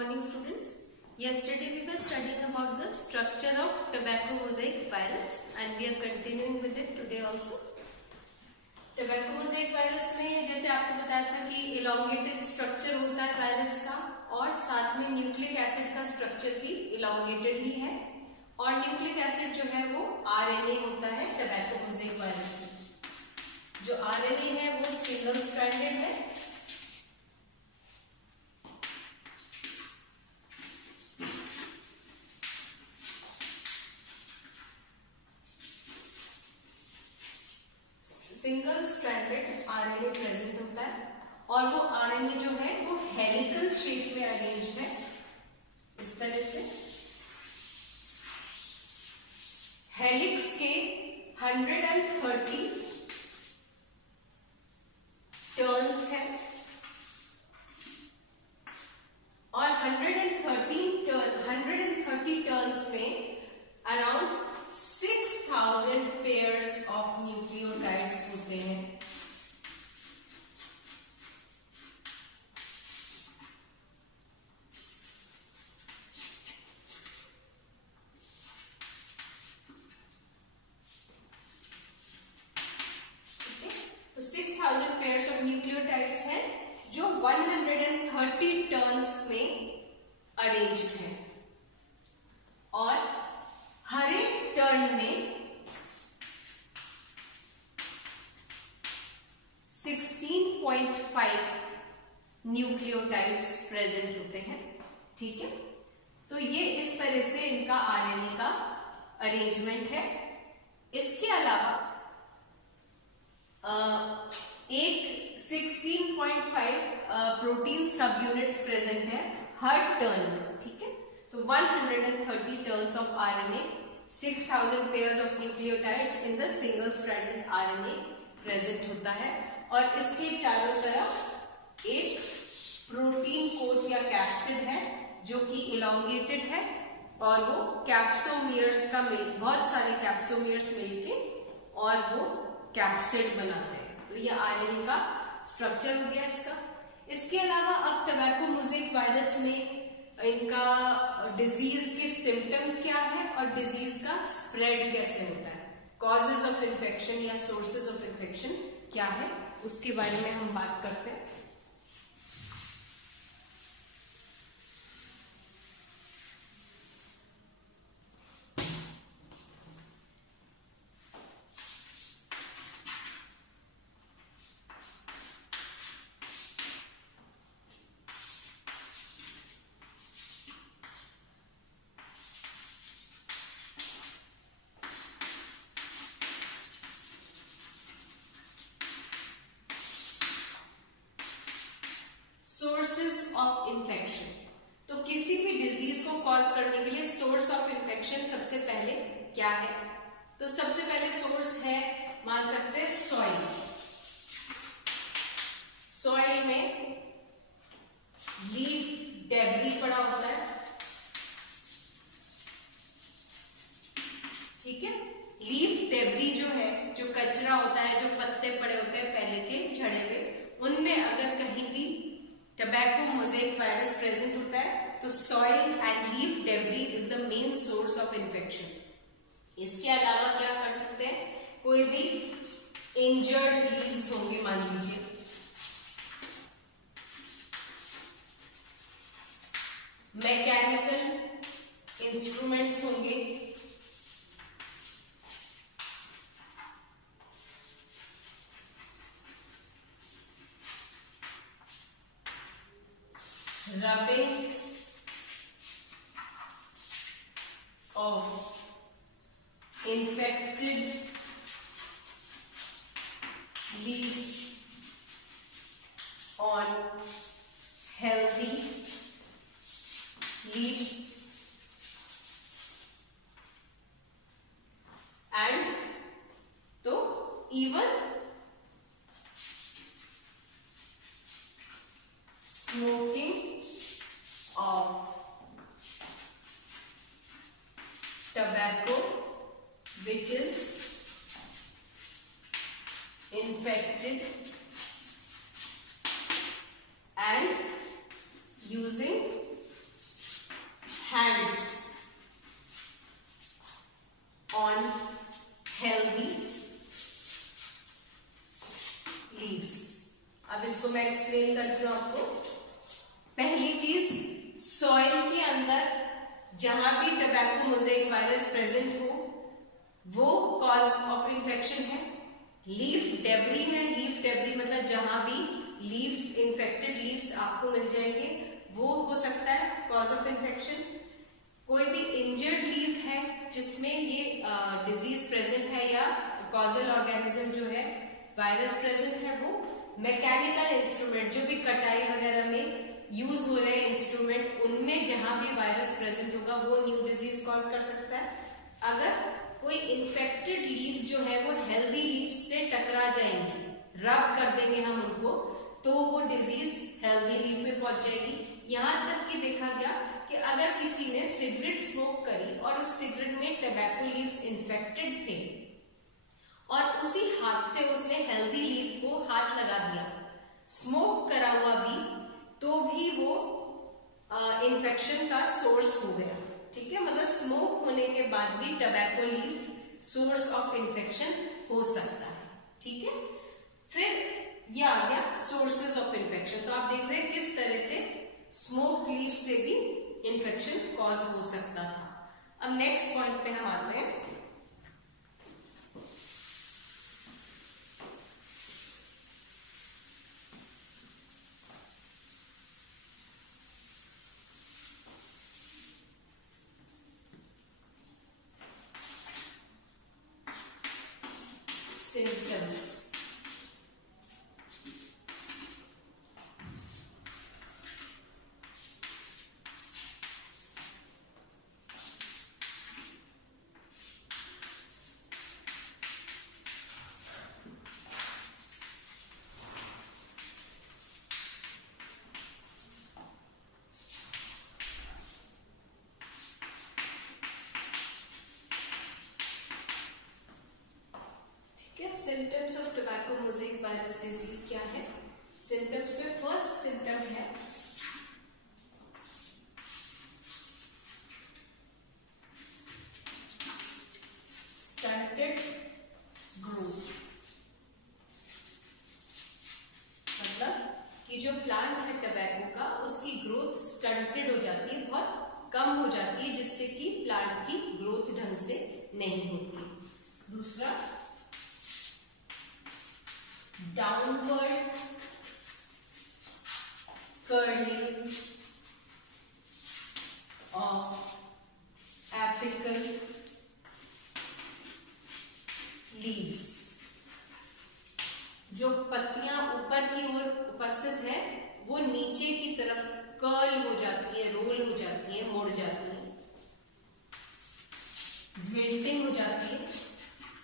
morning students. Yesterday we were studying about the structure of tobacco mosaic virus and we are continuing with it today also. Tobacco mosaic virus में जैसे आपको बताया था कि elongated structure होता है virus का और साथ में न्यूक्लिक एसिड का स्ट्रक्चर भी elongated ही है और न्यूक्लिक एसिड जो है वो RNA होता है tobacco mosaic वायरस में। जो RNA है वो सिंगल स्ट्रैंडेड है सिंगल स्ट्रैंडेड आरएनए प्रेजेंट होता है और वो आरएनए जो है वो हेलिकल शेप में अरेंज्ड है इस तरह से। हेलिक्स के 130 टर्न्स है और 130 टर्न्स में अराउंड 6000 पेयर्स ऑफ न्यूक्लियोटाइड्स होते हैं। तो 6000 पेयर्स ऑफ न्यूक्लियोटाइड्स हैं जो 130 टर्न्स में अरेंज्ड है और हर एक टर्न में 16.5 न्यूक्लियोटाइड्स प्रेजेंट होते हैं। ठीक है, तो ये इस तरह से इनका आरएनए का अरेंजमेंट है। इसके अलावा एक 16.5 प्रोटीन सब यूनिट्स प्रेजेंट है हर टर्न में। ठीक है, तो 130 turns of RNA, 6000 pairs of nucleotides in the single stranded RNA present होता है और इसके चारों तरफ एक प्रोटीन कोट या कैप्सिड है जो कि इलोंगेटेड है और वो कैप्सोमियर्स का बहुत सारे कैप्सोमियर्स मिलके और वो कैप्सिड बनाते हैं। तो ये आरएनए का स्ट्रक्चर हो गया इसका। इसके अलावा अब टोबैको मोज़ेक वायरस में इनका डिजीज के सिम्टम्स क्या है और डिजीज का स्प्रेड कैसे होता है, कॉजेज ऑफ इन्फेक्शन या सोर्सेज ऑफ इन्फेक्शन क्या है, उसके बारे में हम बात करते हैं। सोर्सेज ऑफ इन्फेक्शन, तो किसी भी डिजीज को कॉज करने के लिए सोर्स ऑफ इन्फेक्शन सबसे पहले क्या है? तो सबसे पहले सोर्स है, मान सकते हैं सॉइल। सॉइल में लीफ डेब्री पड़ा होता है। ठीक है, लीफ डेब्री जो है, जो कचरा होता है, जो पत्ते पड़े होते हैं पहले के झड़े हुए, उनमें अगर कहीं भी टोबैको मोज़ेक वायरस प्रेजेंट होता है तो soil and leaf debris is the main source of infection. इसके अलावा क्या कर सकते हैं, कोई भी इंजर्ड लीव्स होंगे, मान लीजिए मैकेनिकल इंस्ट्रूमेंट्स होंगे, rubbing of infected leaves on healthy leaves and तो even smoking of tobacco which is infected and using जहां भी टबैको मोज़ेक वायरस प्रेजेंट हो वो कॉज ऑफ इन्फेक्शन है। लीफ डेब्री है, लीफ डेब्री मतलब जहां भी लीव्स, इन्फेक्टेड लीव्स आपको मिल जाएंगे, वो हो सकता है कॉज ऑफ इन्फेक्शन। कोई भी इंजर्ड लीव है जिसमें ये डिजीज प्रेजेंट है या कॉजल ऑर्गेनिज्म जो है वायरस प्रेजेंट है, वो मैकेनिकल इंस्ट्रूमेंट जो भी कटाई वगैरह में यूज हो रहे इंस्ट्रूमेंट, उनमें जहां भी वायरस प्रेजेंट होगा वो न्यू डिजीज कॉज कर सकता है। अगर कोई इन्फेक्टेड लीव्स जो है वो हेल्दी लीव्स से टकरा जाएंगी, रब कर देंगे हम उनको, तो वो डिजीज हेल्दी लीव में पहुंच जाएगी। यहां तक कि देखा गया कि अगर किसी ने सिगरेट स्मोक करी और उस सिगरेट में टबैको लीव्स इन्फेक्टेड थे और उसी हाथ से उसने हेल्दी लीव को हाथ लगा दिया, स्मोक करा हुआ भी, तो भी वो इन्फेक्शन का सोर्स हो गया। ठीक है, मतलब स्मोक होने के बाद भी tobacco leave source of infection हो सकता है। ठीक है, फिर ये आ गया सोर्सेज ऑफ इन्फेक्शन। तो आप देख रहे हैं किस तरह से स्मोक लीव से भी इन्फेक्शन कॉज हो सकता था। अब नेक्स्ट पॉइंट पे हम आते हैं। Symptoms. Symptoms of tobacco mosaic virus disease क्या है? सिम्टम्स में फर्स्ट सिम्टम है स्टंटेड ग्रोथ, मतलब कि जो प्लांट है टबैको का उसकी ग्रोथ स्टंटेड हो जाती है, बहुत कम हो जाती है, जिससे कि प्लांट की ग्रोथ ढंग से नहीं होती। दूसरा downward curling of apical leaves, जो पत्तियां ऊपर की ओर उपस्थित है वो नीचे की तरफ कर्ल हो जाती है, रोल हो जाती है, मुड़ जाती है, विल्टिंग हो जाती है,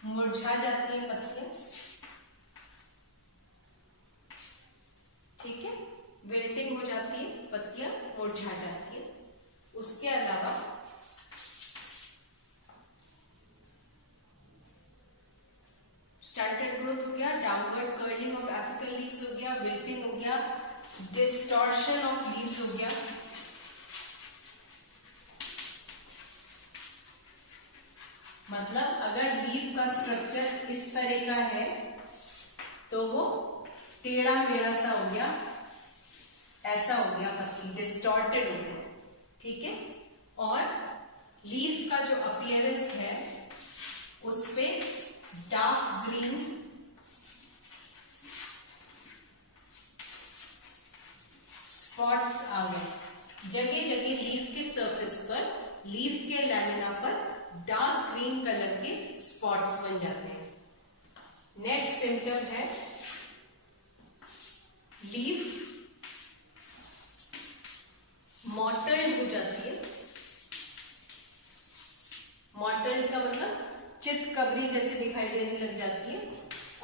मुरझा जाती है पत्तियां। ठीक है, विल्टिंग हो जाती है, पत्तियां मुरझा जाती है। उसके अलावा स्टंटेड ग्रोथ हो गया, downward curling of apical leaves हो गया, विल्टिंग हो गया, डिस्टॉर्शन ऑफ लीव्स हो गया। मतलब अगर लीव का स्ट्रक्चर इस तरह का है तो वो टेढ़ा मेढ़ा सा हो गया, ऐसा हो गया, पत्ती डिस्टॉर्टेड हो गया। ठीक है, और लीफ का जो अपीयरेंस है उस पे डार्क ग्रीन स्पॉट्स आ गए। जगह जगह लीफ के सरफेस पर, लीफ के लैमिना पर डार्क ग्रीन कलर के स्पॉट्स बन जाते हैं। नेक्स्ट सिम्टम है लीफ मॉटल्ड हो जाती है। मॉटल्ड का मतलब चितकबरी जैसे दिखाई देने लग जाती है।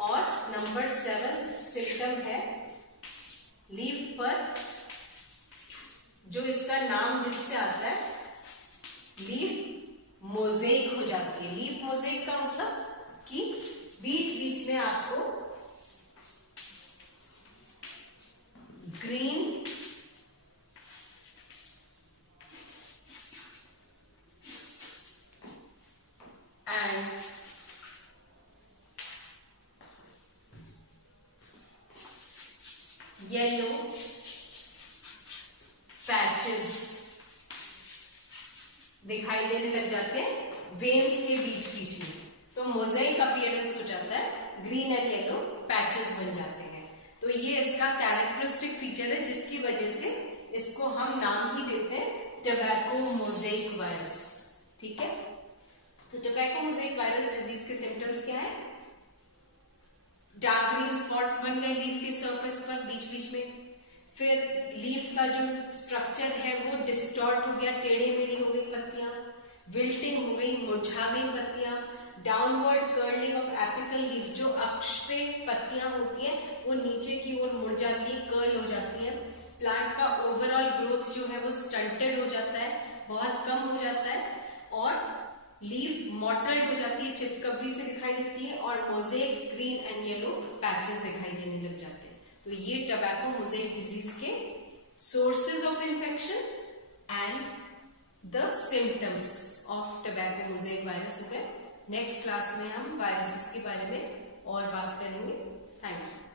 और नंबर 7 सिम्टम है लीफ पर, जो इसका नाम जिससे आता है, लीफ मोज़ेक हो जाती है। लीफ मोज़ेक का मतलब कि बीच बीच में आपको ग्रीन एंड येलो पैचेस दिखाई देने लग जाते हैं वेन्स के बीच बीच में, तो मोज़ेक अपीयरेंस हो जाता है, ग्रीन एंड येलो पैचेस बन जाते हैं। तो ये इसका कैरेक्टरिस्टिक फीचर है जिसकी वजह से इसको हम नाम ही देते हैं टोबैको मोज़ेक वायरस। ठीक है, तो टोबैको मोज़ेक वायरस डिजीज के सिम्टम्स क्या है? डार्क ग्रीन स्पॉट्स बन गए लीफ के सरफेस पर बीच बीच में, फिर लीफ का जो स्ट्रक्चर है वो डिस्टॉर्ट हो गया, टेढ़ी मेढ़ी हो गई पत्तियां, विल्टिंग हो गई, मुरझा गई पत्तियां, downward curling of apical leaves, जो अक्ष पे पत्तियां होती हैं वो नीचे की ओर मुड़ जाती है, कर्ल हो जाती है। प्लांट का ओवरऑल ग्रोथ जो है वो स्टंटेड हो जाता है, बहुत कम हो जाता है, और लीफ मॉटल्ड हो जाती है, चितकबरी से दिखाई देती है, और mosaic green and yellow patches दिखाई देने लग जाते हैं। तो ये टोबैको मोज़ेक डिजीज के sources of infection and the symptoms of tobacco mosaic virus हो गए। नेक्स्ट क्लास में हम वायरसेस के बारे में और बात करेंगे। Thank you.